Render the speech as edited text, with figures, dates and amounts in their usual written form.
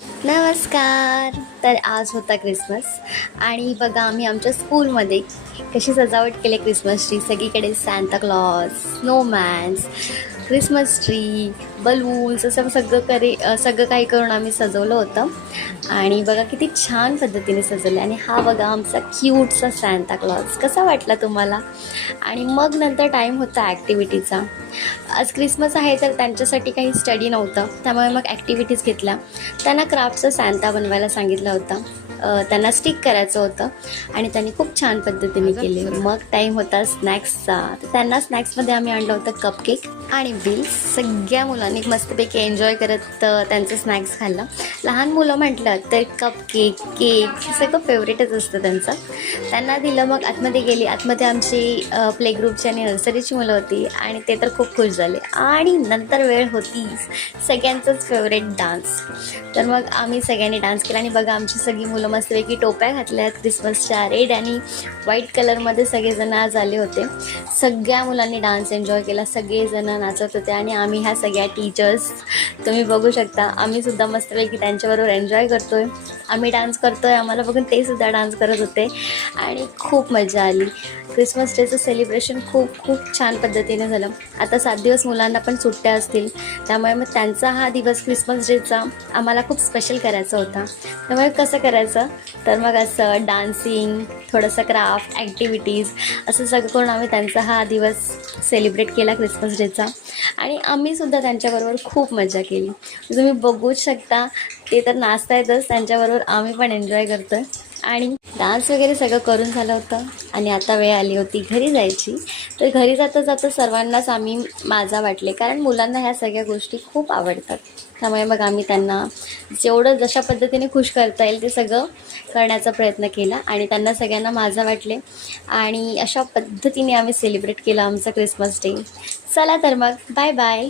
नमस्कार. तर आज होता क्रिसमस आणि बघा आम्ही आमच्या स्कूलमध्ये कशी सजावट केली क्रिसमसची. सगळीकडे Santa Claus, snowmans, Christmas tree, balloons असं सगळं काही करून आम्ही सजवलं होतं. आणि बघा किती छान पद्धतीने सजवलं. आणि हा बघा आमचा क्यूटचा सांता क्लॉज. कसा वाटला तुम्हाला? आणि मग नंतर टाईम होता ॲक्टिव्हिटीचा. आज क्रिसमस आहे तर त्यांच्यासाठी काही स्टडी नव्हतं, त्यामुळे मग ॲक्टिव्हिटीज घेतल्या. त्यांना क्राफ्टचं सांता बनवायला सांगितलं होतं. त्यांना स्टिक करायचं होतं आणि त्यांनी खूप छान पद्धतीने केले. मग टाईम होता स्नॅक्सचा, तर त्यांना स्नॅक्समध्ये आम्ही आणलं होतं कपकेक आणि बिल्स. सगळ्या मुलांनी मस्तपैकी एन्जॉय करत त्यांचं स्नॅक्स खाल्लं. लहान मुलं म्हटलं तर कपकेक, केक हे सगळं फेवरेटच असतं त्यांचं. त्यांना दिलं. मग आतमध्ये गेली. आतमध्ये आमची प्ले ग्रुपची आणि नर्सरीची मुलं होती आणि ते तर खूप खुश झाले. आणि नंतर वेळ होती सगळ्यांचंच फेवरेट डान्स. तर मग आम्ही सगळ्यांनी डान्स केला आणि बघा आमची सगळी मुलं मस्तपैकी टोप्या घातल्या आहेत क्रिसमसच्या. रेड आणि व्हाईट कलरमध्ये सगळेजण आज आले होते. सगळ्या मुलांनी डान्स एन्जॉय केला. सगळेजण नाचत होते आणि आम्ही ह्या सगळ्या टीचर्स तुम्ही बघू शकता. आम्हीसुद्धा मस्तपैकी त्यांच्याबरोबर एन्जॉय करतो आहे. आम्ही डान्स करतो आहे, आम्हाला बघून ते सुद्धा डान्स करत होते आणि खूप मजा आली. क्रिसमस डेचं सेलिब्रेशन खूप खूप छान पद्धतीने झालं. आता 7 दिवस मुलांना पण सुट्ट्या असतील, त्यामुळे मग त्यांचा हा दिवस क्रिसमस डेचा आम्हाला खूप स्पेशल करायचा होता. त्यामुळे कसं करायचं, तर मग असं डान्सिंग, थोडंसं क्राफ्ट, ॲक्टिव्हिटीज असं सगळं करून आम्ही त्यांचा हा दिवस सेलिब्रेट केला क्रिसमस डेचा. आणि आम्हीसुद्धा त्यांच्याबरोबर खूप मजा केली. तुम्ही बघूच शकता, ते तर नाचतायतच, त्यांच्याबरोबर आम्ही पण एन्जॉय करतो आहे. आणि डान्स वगैरे सगळं करून झालं होतं आणि आता वेळ आली होती घरी जायची. तर घरी जाता जाता सर्वांनाच आम्ही माझा वाटले, कारण मुलांना ह्या सगळ्या गोष्टी खूप आवडतात. त्यामुळे मग आम्ही त्यांना जेवढं जशा पद्धतीने खुश करता येईल ते सगळं करण्याचा प्रयत्न केला आणि त्यांना सगळ्यांना माझा वाटले. आणि अशा पद्धतीने आम्ही सेलिब्रेट केला आमचा क्रिसमस डे. चला तर मग बाय बाय.